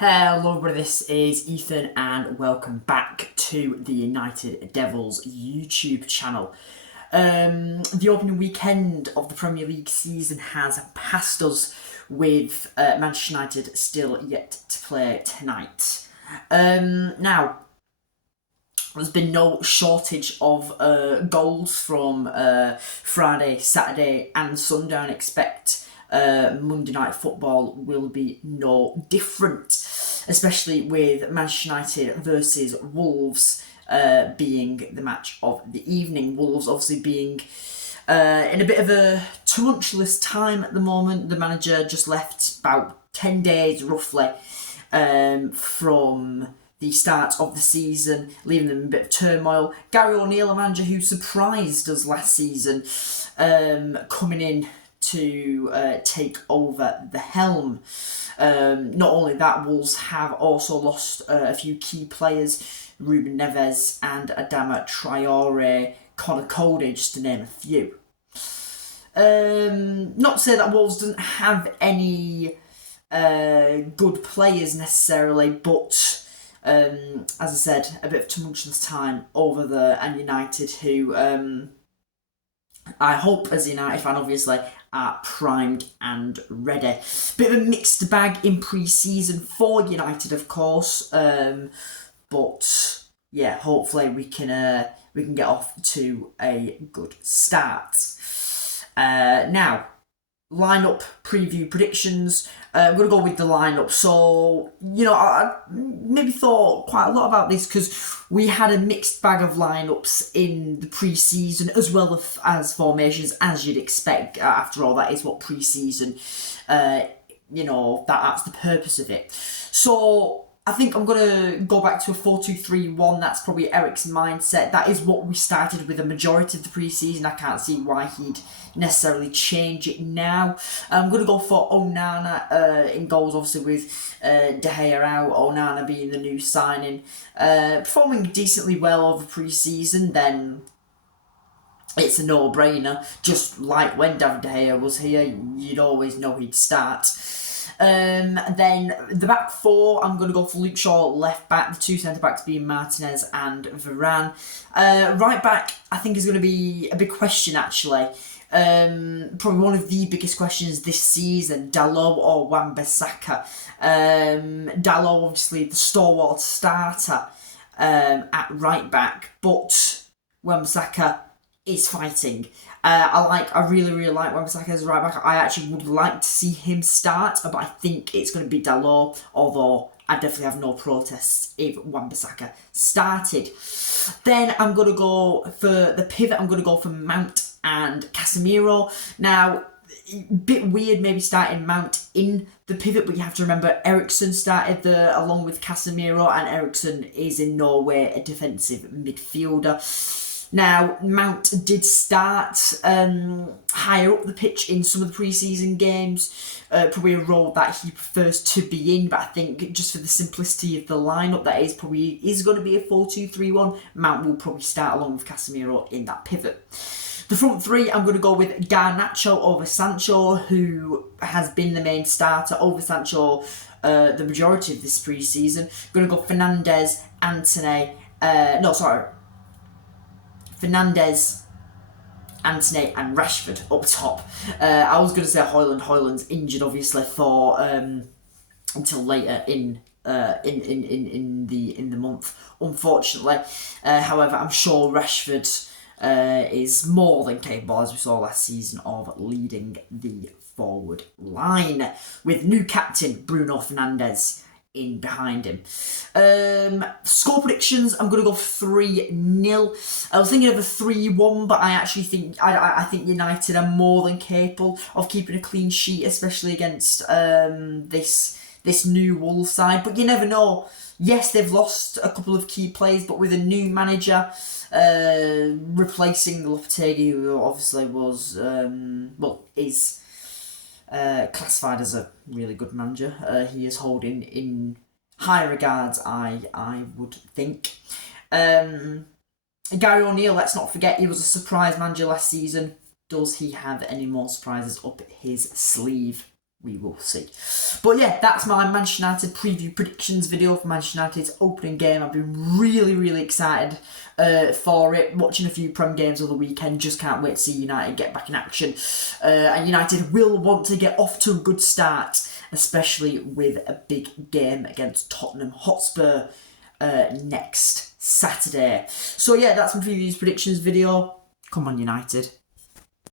Hello everybody, this is Ethan and welcome back to the United Devils YouTube channel. The opening weekend of the Premier League season has passed us with Manchester United still yet to play tonight. Now, there's been no shortage of goals from Friday, Saturday and Sunday. I expect Monday Night Football will be no different, especially with Manchester United versus Wolves being the match of the evening. Wolves obviously being in a bit of a tumultuous time at the moment. The manager just left about 10 days roughly from the start of the season, leaving them in a bit of turmoil. Gary O'Neill, a manager who surprised us last season, coming in to take over the helm. Not only that, Wolves have also lost a few key players, Ruben Neves and Adama Traore, Connor Cody, just to name a few. Not to say that Wolves doesn't have any good players necessarily, but as I said, a bit of tumultuous time over there, and United, who I hope, as a United fan, obviously, are primed and ready. Bit of a mixed bag in pre-season for United, of course, but yeah, hopefully we can get off to a good start. Now, lineup preview predictions. I'm going to go with the lineup. So, I maybe thought quite a lot about this because we had a mixed bag of lineups in the pre-season as well as formations, as you'd expect. After all, that is what pre-season, that's the purpose of it. So, I think I'm going to go back to a 4-2-3-1. That's probably Eric's mindset. That is what we started with a majority of the pre-season. I can't see why he'd necessarily change it now. I'm going to go for Onana in goals, obviously with De Gea out, Onana being the new signing. Performing decently well over pre-season, then it's a no-brainer. Just like when David De Gea was here, you'd always know he'd start. Then the back four, I'm going to go for Luke Shaw, left back, the two centre backs being Martinez and Varane. Right back, I think, is going to be a big question, actually. Probably one of the biggest questions this season, Dalot or Wan-Bissaka. Dalot, obviously, the stalwart starter at right back, but Wan-Bissaka is fighting. I really, really like Wan-Bissaka as a right back. I actually would like to see him start, but I think it's going to be Dalot, although I definitely have no protests if Wan-Bissaka started. Then I'm going to go for the pivot. I'm going to go for Mount and Casemiro. Now, a bit weird maybe starting Mount in the pivot, but you have to remember Eriksen started there along with Casemiro, and Eriksen is in no way a defensive midfielder. Now, Mount did start higher up the pitch in some of the pre-season games, probably a role that he prefers to be in, but I think just for the simplicity of the lineup, that is probably going to be a 4-2-3-1. Mount will probably start along with Casemiro in that pivot. The front three, I'm going to go with Garnacho over Sancho, who has been the main starter over Sancho the majority of this pre-season. Going to go Fernandes, Antony and Rashford up top. I was going to say Højlund. Højlund's injured, obviously, for until later in the month, unfortunately. However, I'm sure Rashford is more than capable, as we saw last season, of leading the forward line with new captain Bruno Fernandes in behind him. Score predictions, I'm going to go 3-0. I was thinking of a 3-1, but I actually think I think United are more than capable of keeping a clean sheet, especially against this new Wolves side. But you never know. Yes, they've lost a couple of key players, but with a new manager replacing Lopetegui, who obviously was is classified as a really good manager. He is holding in high regards, I would think. Gary O'Neill, let's not forget, he was a surprise manager last season. Does he have any more surprises up his sleeve? we will see. But yeah, that's my Manchester United preview predictions video for Manchester United's opening game. I've been really excited for it. Watching a few Prem games over the weekend. Just can't wait to see United get back in action. And United will want to get off to a good start, especially with a big game against Tottenham Hotspur next Saturday. So yeah, that's my previews predictions video. Come on, United.